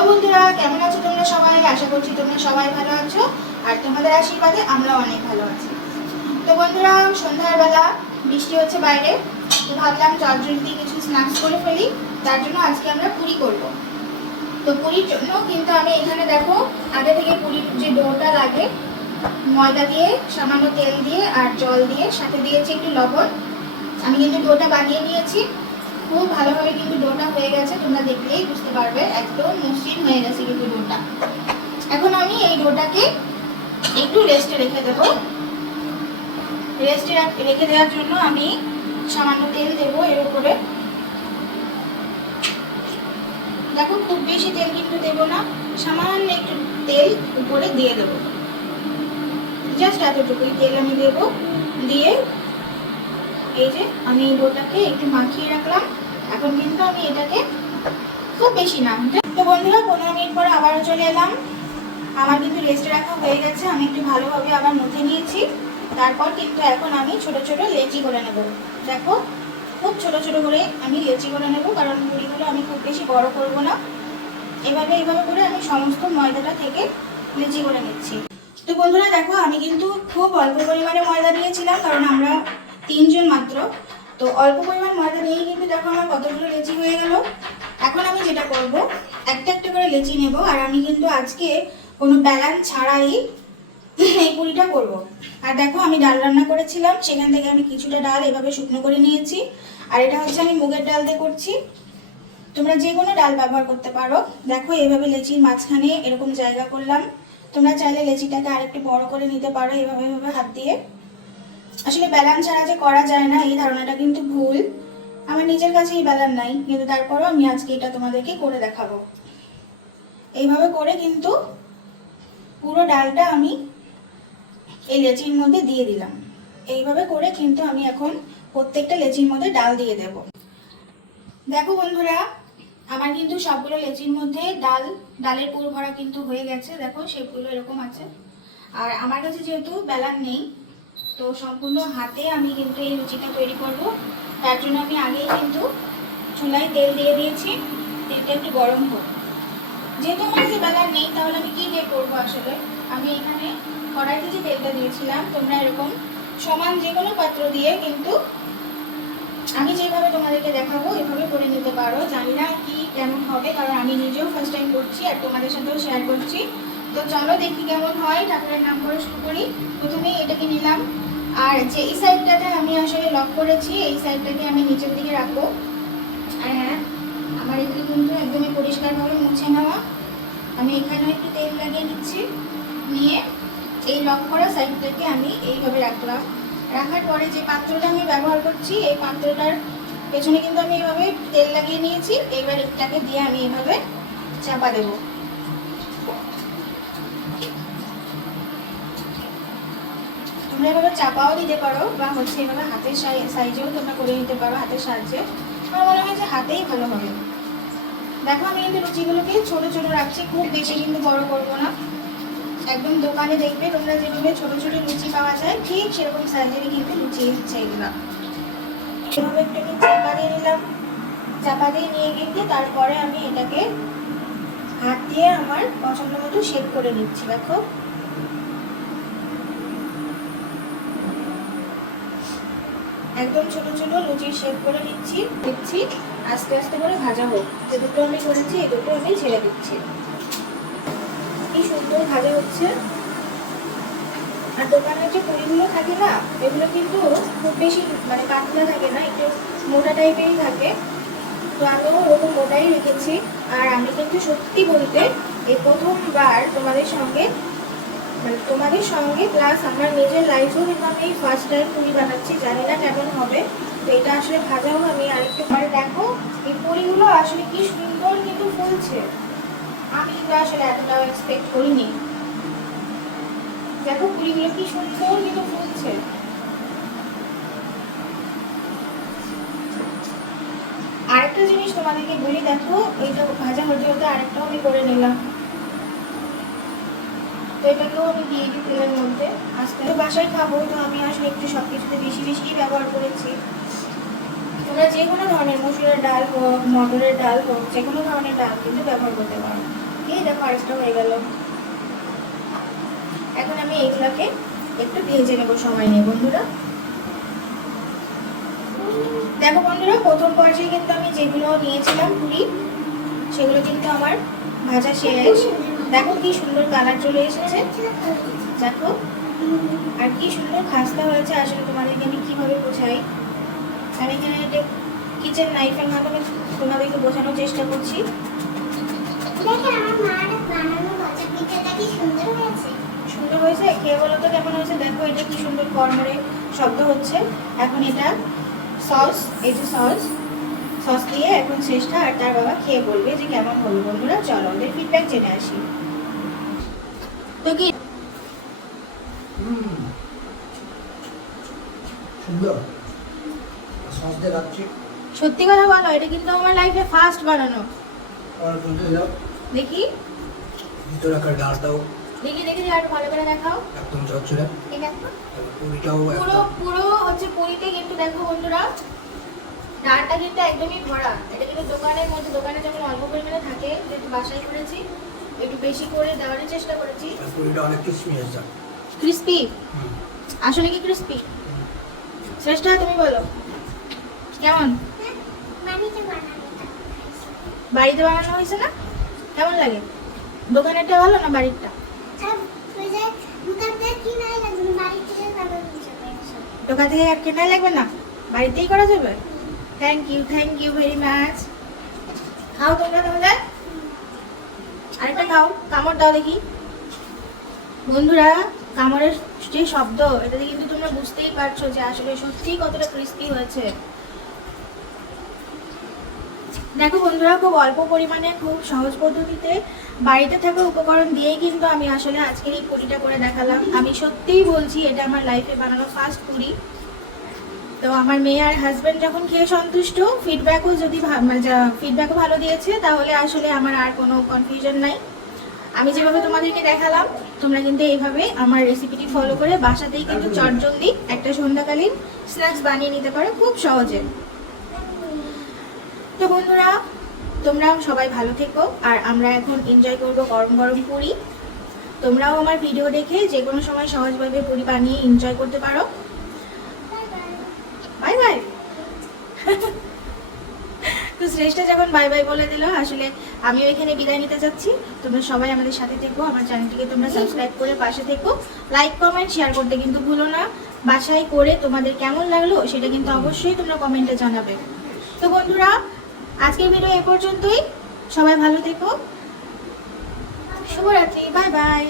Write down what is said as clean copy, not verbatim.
Hello বন্ধুরা, কেমন আছো তোমরা সবাই? আশা করছি তোমরা সবাই ভালো আছো আর তোমাদের আশীর্বাদে আমরা অনেক ভালো আছি। তো বন্ধুরা, সন্ধ্যার বেলা বৃষ্টি হচ্ছে বাইরে, তো ভাবলাম চটজলদি দিয়ে কিছু স্ন্যাক্স করে ফেলি। তার জন্য আজকে আমরা পুরি করব। তো পুরির জন্য কিন্তু আমি এখানে দেখো আগে থেকে পুরির যে ডোটা লাগে ময়দা দিয়ে, সামান্য তেল দিয়ে আর জল দিয়ে, সাথে দিয়েছি একটু লবণ। আমি কিন্তু ডোটা বানিয়ে নিয়েছি, খুব ভালোভাবে কিন্তু ডোটা হয়ে গেছে, তোমরা দেখলেই বুঝতে পারবে একদম মসৃণ হয়ে গেছে কিন্তু ডোটা। এখন আমি এই ডোটাকে একটু রেস্টে রেখে দেবো। রেস্টে রেখে দেওয়ার জন্য আমি সামান্য তেল দেবো এর উপরে। দেখো খুব বেশি তেল কিন্তু দেবো না, সামান্য একটু তেল উপরে দিয়ে দেবো, জাস্ট এতটুকুই তেল আমি দেবো। দিয়ে এই যে আমি ডোটাকে একটু মাখিয়ে রাখলাম। এখন কিন্তু আমি এটাকে খুব বেশি না, তো বন্ধুরা 15 মিনিট পরে আবারও চলে এলাম। আমার কিন্তু রেস্টে রাখা হয়ে গেছে, আমি একটু ভালোভাবে আবার মুছে নিয়েছি। তারপর কিন্তু এখন আমি ছোট ছোট লেচি করে নেব। দেখো খুব ছোট ছোট করে আমি লেচি করে নেব, কারণ পুরিগুলো আমি খুব বেশি বড় করব না। এইভাবে করে আমি সমস্ত ময়দাটা থেকে লেচি করে নিচ্ছি। তো বন্ধুরা দেখো, আমি কিন্তু খুব অল্প পরিমাণে ময়দা নিয়েছিলাম, কারণ আমরা 3 জন মাত্র। তো অল্প পরিমাণ ময়দা নিয়েই কিন্তু দেখো আমার কতগুলো লেচি হয়ে গেল। এখন আমি যেটা করব, একটা একটা করে লেচি নেব। আর আমি কিন্তু আজকে কোনো ব্যালান ছাড়াই এই পুরিটা করব। আর দেখো আমি ডাল রান্না করেছিলাম, সেখান থেকে আমি কিছুটা ডাল এভাবে শুকনো করে নিয়েছি। আর এটা হচ্ছে আমি মুগের ডাল দিয়ে করছি, তোমরা যে কোনো ডাল ব্যবহার করতে পারো। দেখো এইভাবে লেচির মাঝখানে এরকম জায়গা করলাম। তোমরা চাইলে লেচিটাকে আরেকটু বড় করে নিতে পারো এভাবে হাত দিয়ে। আসলে ব্যালান ছাড়া যে করা যায় না এই ধারণাটা কিন্তু ভুল। আমার নিজের কাছেই ব্যালান নাই, কিন্তু তারপরও আমি আজকে এটা তোমাদেরকে করে দেখাবো। এইভাবে করে কিন্তু পুরো ডালটা আমি এই লেচির মধ্যে দিয়ে দিলাম। এইভাবে করে কিন্তু আমি এখন প্রত্যেকটা লেচির মধ্যে ডাল দিয়ে দেব। দেখো বন্ধুরা, আমার কিন্তু সবগুলো লেচির মধ্যে ডালের পুর ভরা কিন্তু হয়ে গেছে। দেখো শেপগুলো এরকম আছে। আর আমার কাছে যেহেতু বেলান নেই, তো সম্পূর্ণ হাতে আমি কিন্তু এই লুচিটা তৈরি করব। তার জন্য আমি আগেই কিন্তু চুলায় তেল দিয়ে দিয়েছি, তেলটা একটু গরম হোক। যেহেতু আমার কাছে বেলান নেই, তাহলে আমি কি দিয়ে করবো? আসলে আমি এখানে কড়াইতে যে তেলটা দিয়েছিলাম, তোমরা এরকম সমান যে কোনো পাত্র দিয়ে কিন্তু আমি যেভাবে তোমাদেরকে দেখাবো এভাবে করে নিতে পারো। জানি না কি কেমন হবে, কারণ আমি নিজেও ফার্স্ট টাইম করছি আর তোমাদের সাথেও শেয়ার করছি। তো চলো দেখি কেমন হয়, ঠাকুরের নাম করে শুরু করি। প্রথমেই এটাকে নিলাম, আর যে এই সাইডটাতে আমি আসলে লক করেছি এই সাইডটাকে আমি নিচের দিকে রাখবো। আর হ্যাঁ, আমার এগুলো কিন্তু একদমই পরিষ্কারভাবে মুছে নেওয়া। আমি এখানেও একটু তেল লাগিয়ে নিচ্ছি, নিয়ে এই লক করা সাইডটাকে আমি এইভাবে রাখলাম। রাখার পরে যে পাত্রটা আমি ব্যবহার করছি এই পাত্রটার পেছনে কিন্তু আমি এইভাবে তেল লাগিয়ে নিয়েছি। এবার এটাকে দিয়ে আমি এইভাবে চাপা দেব। তোমরা এভাবে চাপাও দিতে পারো, বা হচ্ছে এভাবে হাতের সাইজেও তোমরা করে নিতে পারো, হাতের সাহায্যে। আমার মনে হয় যে হাতেই ভালো হবে। দেখো আমি কিন্তু লুচিগুলোকে ছোট ছোট রাখছি, খুব বেশি কিন্তু বড় করবো না। একদম দোকানে দেখবে তোমরা যেভাবে ছোট ছোট লুচি পাওয়া যায়, ঠিক সেরকম সাইজেরই কিন্তু লুচি হচ্ছে এগুলো। এভাবে একটু চাপা দিয়ে নিলাম। চাপা দিয়ে নিয়ে কিন্তু তারপরে আমি এটাকে হাত দিয়ে আমার পছন্দ মতো শেপ করে নিচ্ছি। দেখো একদম ছোট ছোট লুচির শেপ করে নিচ্ছি। আস্তে আস্তে করে ভাজা হোক। যে দুটো আমি করেছি এই দুটো আমি ছেড়ে দিচ্ছি। কি সুন্দর ভাজা হচ্ছে। আর দোকানের যে পুরিগুলো থাকে না, এগুলো কিন্তু খুব বেশি মানে পাতলা থাকে না, একটু মোটা টাইপেরই থাকে। তো আমিও ওরকম মোটাই রেখেছি। আর আমি কিন্তু সত্যি বলতে এই প্রথমবার তোমাদের সঙ্গে প্লাস আমার নিজের লাইফেও কিন্তু আমি এই ফার্স্ট টাইম পুরি বানাচ্ছি। জানি না কেমন হবে। তো এটা আসলে ভাজাও আমি আরেকটু পরে। দেখো এই পুরিগুলো আসলে কি সুন্দর কিন্তু ফুলছে। আমি কিন্তু আসলে এতটাও এক্সপেক্ট করিনি। দেখো পুরিগুলো কি সুন্দর কিন্তু ফুলছে। আরেকটা জিনিস তোমাদেরকে বলি, দেখো এইটা ভাজা হতে হতে আরেকটাও আমি করে নিলাম। তো এটাকেও আমি দিয়ে দিই তেলের মধ্যে। আজকে তো বাসায় খাবো, তো আমি আসলে একটু সবকিছুতে বেশি বেশি ব্যবহার করেছি। তোমরা যে কোনো ধরনের মসুরের ডাল হোক, মটরের ডাল হোক, যে কোনো ধরনের ডাল কিন্তু ব্যবহার করতে পারো। এই দেখো আরেকটা হয়ে গেল। এখন আমি এইগুলোকে একটু ভেজে নেবো সময় নিয়ে বন্ধুরা। দেখো বন্ধুরা, প্রথম পর্যায়ে কিন্তু আমি যেগুলো নিয়েছিলাম পুরি, সেগুলো কিন্তু আমার ভাজা শেষ। দেখো কি সুন্দর কালার চলে এসেছে, দেখো আর কি সুন্দর খাস্তা হয়েছে। আসলে তোমাদেরকে আমি কিভাবে বোঝাই, আমি এখানে কিচেন নাইফের মাধ্যমে তোমাদেরকে বোঝানোর চেষ্টা করছি। সুন্দর হয়েছে, খেয়ে বলো তো কেমন হয়েছে। দেখো এটা কি সুন্দর কর্মরে শব্দ হচ্ছে। এখন এটা সস, এই যে সস দিয়ে এখন শেষটা আর তার বাবা খেয়ে বলবে যে কেমন হলো। বন্ধুরা চলো ওদের ফিডব্যাক জেনে আসি। তো কি সত্যি কথা বলো, এটা কিন্তু আমার লাইফে ফার্স্ট বানানো। দেখি দেখি দেখি আর ভালো করে দেখাও। একদম ঝরঝরে, পুরো পুরো হচ্ছে পুরিতে কিন্তু দেখো বন্ধুরা, ডালটা কিন্তু একদমই ভরা। এটা কিন্তু দোকানের মধ্যে, দোকানে যেমন অল্প পরিমাণে থাকে, যেহেতু বাসায় করেছি একটু বেশি করে দেওয়ার চেষ্টা করেছি। পুরিটা অনেক ক্রিসপি হয়েছে। ক্রিসপি? আসলে কি ক্রিসপি? শ্রেষ্ঠ তুমি বলো কেমন? বাড়িতে বানানো হয়েছে না? কেমন লাগে? দোকানেরটা ভালো না বাড়িরটা? দোকান থেকে আর কেনা লাগবে না, বাড়িতেই করা যাবে। Thank you very much. খাও তোমরা তাহলে, আরেকটা খাও, কামড় দাও দেখি। বন্ধুরা কামড়ের যে শব্দ, এটাতে কিন্তু তোমরা বুঝতেই পারছো যে আসলে সত্যিই কতটা ক্রিস্পি হয়েছে। দেখো বন্ধুরা, খুব অল্প পরিমাণে খুব সহজ পদ্ধতিতে বাড়িতে থাকা উপকরণ দিয়েই কিন্তু আমি আসলে আজকের এই পুরিটা করে দেখালাম। আমি সত্যিই বলছি এটা আমার লাইফে বানানো ফার্স্ট পুরি। তো আমার মেয়ে আর হাজব্যান্ড যখন খেয়ে সন্তুষ্ট, ফিডব্যাকও ভালো দিয়েছে, তাহলে আসলে আমার আর কোনো কনফিউশন নাই। আমি যেভাবে তোমাদেরকে দেখালাম, তোমরা কিন্তু এইভাবে আমার রেসিপিটি ফলো করে বাসাতেই কিন্তু চটজলদি একটা সন্ধ্যাকালীন স্ন্যাক্স বানিয়ে নিতে পারো খুব সহজে। তো বন্ধুরা তোমরাও সবাই ভালো থেকো, আর আমরা এখন এনজয় করবো গরম গরম পুরি। তোমরাও আমার ভিডিও দেখে যে কোনো সময় সহজভাবে পুরি বানিয়ে এনজয় করতে পারো। Bye bye. তো শ্রেষ্ঠ যখন বাই বাই বলে দিল, আসলে আমিও এখানে বিদায় নিতে যাচ্ছি। তোমরা সবাই আমাদের সাথে থেকো, আমার চ্যানেলটিকে তোমরা সাবস্ক্রাইব করে পাশে থেকো, লাইক কমেন্ট শেয়ার করতে কিন্তু ভুলো না। বাসায় করে তোমাদের কেমন লাগলো সেটা কিন্তু অবশ্যই তোমরা কমেন্টে জানাবে। তো বন্ধুরা আজকের ভিডিও এই পর্যন্তই, সবাই ভালো থেকো, শুভরাত্রি, বাই বাই।